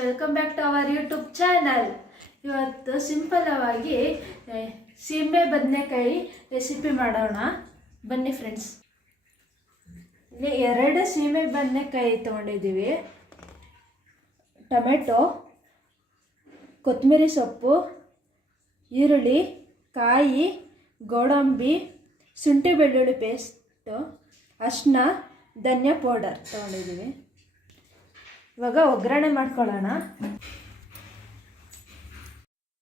Welcome back to our YouTube channel. ಇವತ್ತು simple ಆಗಿ ಸೀಮೆ ಬದನೆಕಾಯಿ ರೆಸಿಪಿ ಮಾಡೋಣ ಬನ್ನಿ ಫ್ರೆಂಡ್ಸ್. ಇಲ್ಲಿ 2 ಸೀಮೆ ಬದನೆಕಾಯಿ ತೊಗೊಂಡಿದ್ದೀವಿ. ಟೊಮೆಟೊ, ಕೊತ್ತಂಬರಿ ಸೊಪ್ಪು, ಈರುಳ್ಳಿ, ಕಾಯಿ, ಗೋಡಂಬಿ, ಶುಂಠಿ ಬೆಳ್ಳುಳ್ಳಿ ಪೇಸ್ಟು, ಅರಿಶಿನ, ಧನಿಯಾ ಪೌಡರ್ ತೊಗೊಂಡಿದ್ದೀವಿ. ಇವಾಗ ಒಗ್ಗರಣೆ ಮಾಡ್ಕೊಳ್ಳೋಣ.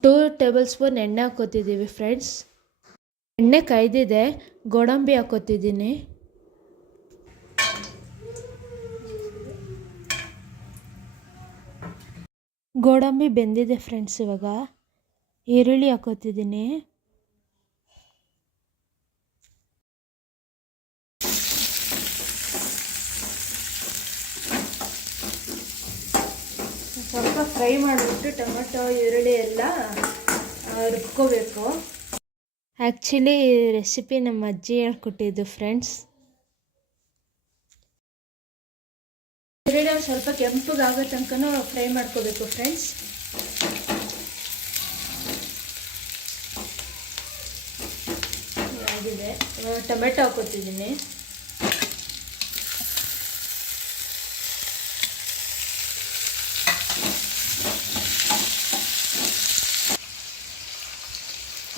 2 ಟೇಬಲ್ ಸ್ಪೂನ್ ಎಣ್ಣೆ ಹಾಕೋತಿದ್ದೀವಿ ಫ್ರೆಂಡ್ಸ್. ಎಣ್ಣೆ ಕಾಯ್ದಿದೆ, ಗೋಡಂಬಿ ಹಾಕೋತಿದ್ದೀನಿ. ಗೋಡಂಬಿ ಬೆಂದಿದೆ ಫ್ರೆಂಡ್ಸ್. ಇವಾಗ ಈರುಳ್ಳಿ ಹಾಕೋತಿದ್ದೀನಿ. ಸ್ವಲ್ಪ ಫ್ರೈ ಮಾಡಿಬಿಟ್ಟು ಟೊಮೆಟೊ ಈರುಳ್ಳಿ ಎಲ್ಲ ರುಬ್ಕೋಬೇಕು. ಆ್ಯಕ್ಚುಲಿ ಈ ರೆಸಿಪಿ ನಮ್ಮ ಅಜ್ಜಿ ಹೇಳ್ಕೊಟ್ಟಿದ್ದು ಫ್ರೆಂಡ್ಸ್. ಈರುಳ್ಳಿ ಸ್ವಲ್ಪ ಕೆಂಪಗಾಗೋ ತನಕನೂ ಫ್ರೈ ಮಾಡ್ಕೋಬೇಕು ಫ್ರೆಂಡ್ಸ್. ಆಗಿದೆ. ಟೊಮೆಟೊ ಹಾಕೋತಿದ್ದೀನಿ.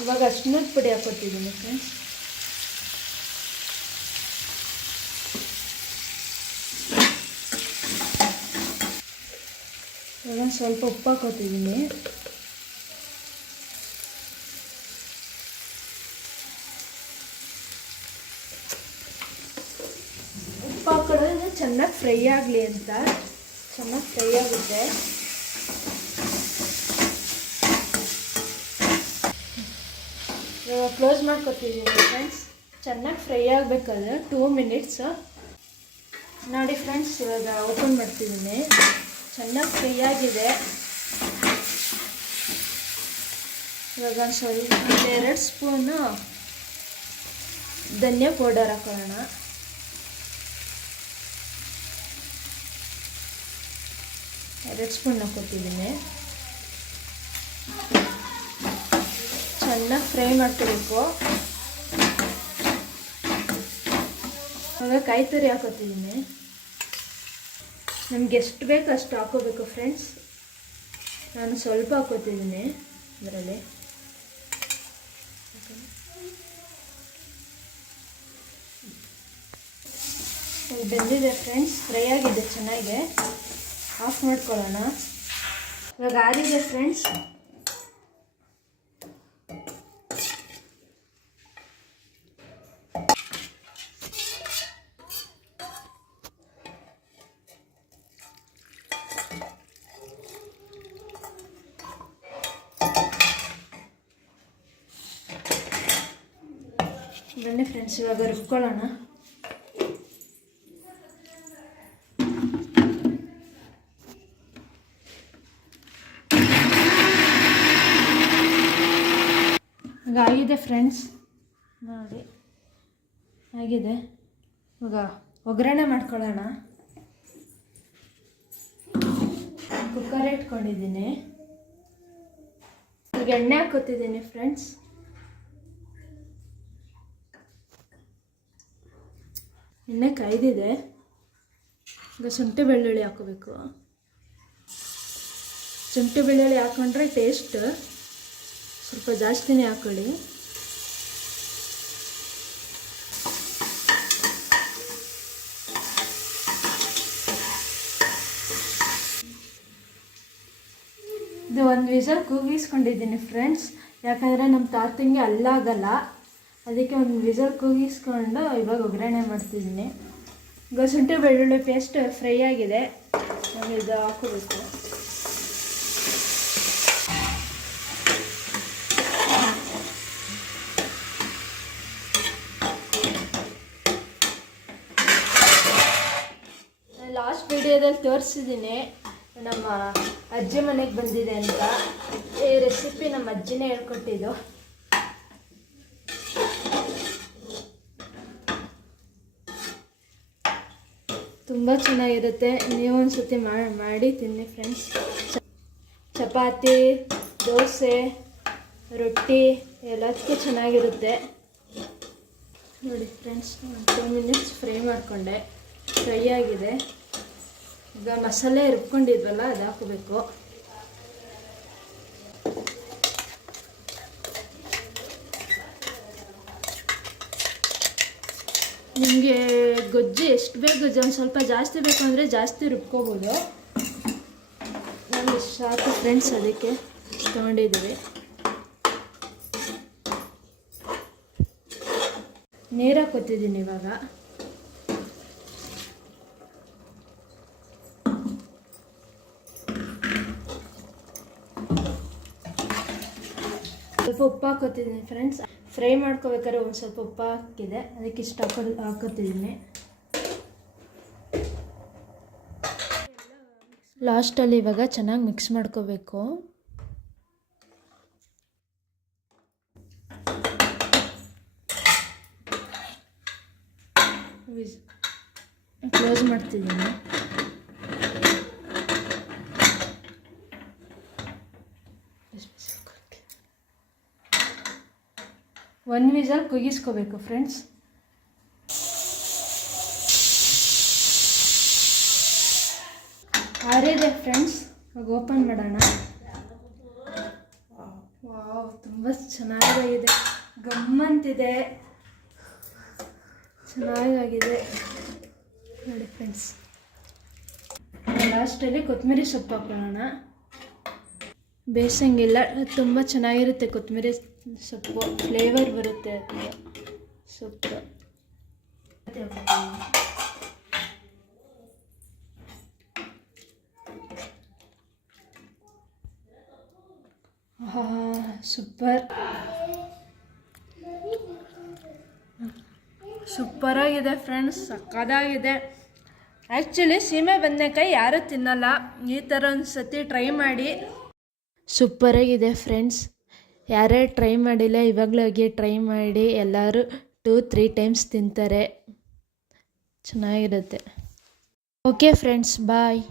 ಇವಾಗ ಅರಿಶಿನದ ಪುಡಿ ಹಾಕೋತಿದ್ದೀನಿ ಫ್ರೆಂಡ್ಸ್. ಇವಾಗ ಸ್ವಲ್ಪ ಉಪ್ಪು ಹಾಕೋತಿದ್ದೀನಿ. ಉಪ್ಪು ಹಾಕೋದ್ರೆ ಚೆನ್ನಾಗಿ ಫ್ರೈ ಆಗಲಿ ಅಂತ. ಚೆನ್ನಾಗಿ ಫ್ರೈ ಆಗುತ್ತೆ. ಕ್ಲೋಸ್ ಮಾಡ್ಕೊತಿದ್ದೀನಿ ಫ್ರೆಂಡ್ಸ್. ಚೆನ್ನಾಗಿ ಫ್ರೈ ಆಗಬೇಕಾದ್ರೆ 2 ಮಿನಿಟ್ಸ್ ನೋಡಿ ಫ್ರೆಂಡ್ಸ್. ಇವಾಗ ಓಪನ್ ಮಾಡ್ತಿದ್ದೀನಿ. ಚೆನ್ನಾಗಿ ಫ್ರೈ ಆಗಿದೆ. ಇವಾಗ ಸ್ವಲ್ಪ 2 ಸ್ಪೂನು ಧನಿಯಾ ಪೌಡರ್ ಹಾಕೋಣ. ಎರಡು ಸ್ಪೂನ್ ಹಾಕೋತಿದ್ದೀನಿ. ಚೆನ್ನಾಗಿ ಫ್ರೈ ಮಾಡ್ಕೋಬೇಕು. ಇವಾಗ ಕಾಯಿ ತುರಿ ಹಾಕೋತಿದ್ದೀನಿ. ನಮ್ಗೆ ಎಷ್ಟು ಬೇಕು ಅಷ್ಟು ಹಾಕೋಬೇಕು ಫ್ರೆಂಡ್ಸ್. ನಾನು ಸ್ವಲ್ಪ ಹಾಕೋತಿದ್ದೀನಿ ಇದರಲ್ಲಿ. ಬೆಂದಿದೆ ಫ್ರೆಂಡ್ಸ್. ಫ್ರೈ ಆಗಿದೆ ಚೆನ್ನಾಗಿ. ಆಫ್ ಮಾಡ್ಕೊಳ್ಳೋಣ. ಇವಾಗ ಆರಿದೆ ಫ್ರೆಂಡ್ಸ್. ಬನ್ನಿ ಫ್ರೆಂಡ್ಸ್, ಇವಾಗ ರುಬ್ಕೊಳ್ಳೋಣ. ಈಗ ಆಗಿದೆ ಫ್ರೆಂಡ್ಸ್. ನೋಡಿ ಆಗಿದೆ. ಇವಾಗ ಒಗ್ಗರಣೆ ಮಾಡ್ಕೊಳ್ಳೋಣ. ಕುಕ್ಕರ್ ಇಟ್ಕೊಂಡಿದ್ದೀನಿ. ಈಗ ಎಣ್ಣೆ ಹಾಕೋತಿದ್ದೀನಿ ಫ್ರೆಂಡ್ಸ್. ಎಣ್ಣೆ ಕಾಯ್ದಿದೆ. ಈಗ ಶುಂಠಿ ಬೆಳ್ಳುಳ್ಳಿ ಹಾಕೋಬೇಕು. ಶುಂಠಿ ಬೆಳ್ಳುಳ್ಳಿ ಹಾಕೊಂಡ್ರೆ ಟೇಸ್ಟ್ ಸ್ವಲ್ಪ ಜಾಸ್ತಿನೇ ಹಾಕೊಳ್ಳಿ. ಇದು 1 ವಿಸಲ್ ಕೂಗಿಸ್ಕೊಂಡಿದ್ದೀನಿ ಫ್ರೆಂಡ್ಸ್. ಯಾಕಂದರೆ ನಮ್ಮ ತಾತಂಗೆ ಅಲ್ಲಾಗಲ್ಲ. ಅದಕ್ಕೆ 1 ವಿಸಲ್ ಕೂಗಿಸ್ಕೊಂಡು ಇವಾಗ ಒಗ್ಗರಣೆ ಮಾಡ್ತಿದ್ದೀನಿ. ಈಗ ಶುಂಠಿ ಬೆಳ್ಳುಳ್ಳಿ ಪೇಸ್ಟ್ ಫ್ರೈ ಆಗಿದೆ. ನಾವು ಇದು ಹಾಕೋಬೇಕು. ಲಾಸ್ಟ್ ವಿಡಿಯೋದಲ್ಲಿ ತೋರಿಸಿದ್ದೀನಿ ನಮ್ಮ ಅಜ್ಜಿ ಮನೆಗೆ ಬಂದಿದೆ ಅಂತ. ಈ ರೆಸಿಪಿ ನಮ್ಮ ಅಜ್ಜಿನೇ ಹೇಳ್ಕೊಟ್ಟಿದ್ದು. ತುಂಬ ಚೆನ್ನಾಗಿರುತ್ತೆ. ನೀವು ಒಂದ್ಸತಿ ಮಾಡಿ ತಿನ್ನಿ ಫ್ರೆಂಡ್ಸ್. ಚಪಾತಿ, ದೋಸೆ, ರೊಟ್ಟಿ ಎಲ್ಲದಕ್ಕೂ ಚೆನ್ನಾಗಿರುತ್ತೆ. ನೋಡಿ ಫ್ರೆಂಡ್ಸ್, 2 ಮಿನಿಟ್ಸ್ ಫ್ರೈ ಮಾಡಿಕೊಂಡೆ, ಫ್ರೈ ಆಗಿದೆ. ಈಗ ಮಸಾಲೆ ರುಬ್ಕೊಂಡಿದ್ವಲ್ಲ ಅದು ಹಾಕೋಬೇಕು. ನಿಮಗೆ ಗೊಜ್ಜು ಎಷ್ಟು ಬೇಕು, ಗೊಜ್ಜು ಒಂದು ಸ್ವಲ್ಪ ಜಾಸ್ತಿ ಬೇಕು ಅಂದರೆ ಜಾಸ್ತಿ ರುಬ್ಕೋಬೋದು. ನಮಗೆ ಸಾಕು ಫ್ರೆಂಡ್ಸ್, ಅದಕ್ಕೆ ತೊಗೊಂಡಿದ್ದೀವಿ. ನೀರು ಹಾಕೋತಿದ್ದೀನಿ ಇವಾಗ. ಸ್ವಲ್ಪ ಉಪ್ಪು ಹಾಕೋತಿದ್ದೀನಿ ಫ್ರೆಂಡ್ಸ್. ಫ್ರೈ ಮಾಡ್ಕೋಬೇಕಾದ್ರೆ ಒಂದು ಸ್ವಲ್ಪ ಉಪ್ಪು ಹಾಕಿದೆ, ಅದಕ್ಕೆ ಇಷ್ಟು ಹಾಕೋತಿದ್ದೀನಿ. ಲಾಸ್ಟಲ್ಲಿ ಇವಾಗ ಚೆನ್ನಾಗಿ ಮಿಕ್ಸ್ ಮಾಡ್ಕೋಬೇಕು. ಕ್ಲೋಸ್ ಮಾಡ್ತಿದ್ದೀನಿ. ಒಂದು ವಿಸಲ್ ಕುಗ್ಗಿಸ್ಕೋಬೇಕು ಫ್ರೆಂಡ್ಸ್. ಆರಿದೆ ಫ್ರೆಂಡ್ಸ್, ಇವಾಗ ಓಪನ್ ಮಾಡೋಣ. ವಾವ್, ತುಂಬ ಚೆನ್ನಾಗಿದೆ, ಗಮ್ಮಂತಿದೆ, ಚೆನ್ನಾಗಿದೆ ನೋಡಿ ಫ್ರೆಂಡ್ಸ್. ಲಾಸ್ಟಲ್ಲಿ ಕೊತ್ತಂಬರಿ ಸೊಪ್ಪು ಹಾಕೋಣ. ಬೇಯಿಸಂಗಿಲ್ಲ, ತುಂಬ ಚೆನ್ನಾಗಿರುತ್ತೆ ಕೊತ್ತಂಬರಿ ಸೊಪ್ಪು, ಫ್ಲೇವರ್ ಬರುತ್ತೆ ಅದು ಸೊಪ್ಪು. ಸೂಪರಾಗಿದೆ ಫ್ರೆಂಡ್ಸ್, ಸಕ್ಕತ್ತಾಗಿದೆ. ಆ್ಯಕ್ಚುಲಿ ಸೀಮೆ ಬದನೆಕಾಯಿ ಯಾರೂ ತಿನ್ನಲ್ಲ, ಈ ಥರ ಒಂದು ಸತಿ ಟ್ರೈ ಮಾಡಿ. ಸೂಪರಾಗಿದೆ ಫ್ರೆಂಡ್ಸ್, ಯಾರ್ಯಾರು ಟ್ರೈ ಮಾಡಿಲ್ಲ ಇವಾಗಲೂ ಹೋಗಿ ಟ್ರೈ ಮಾಡಿ. ಎಲ್ಲರೂ 2-3 ಟೈಮ್ಸ್ ತಿಂತಾರೆ, ಚೆನ್ನಾಗಿರುತ್ತೆ. ಓಕೆ ಫ್ರೆಂಡ್ಸ್, ಬಾಯ್.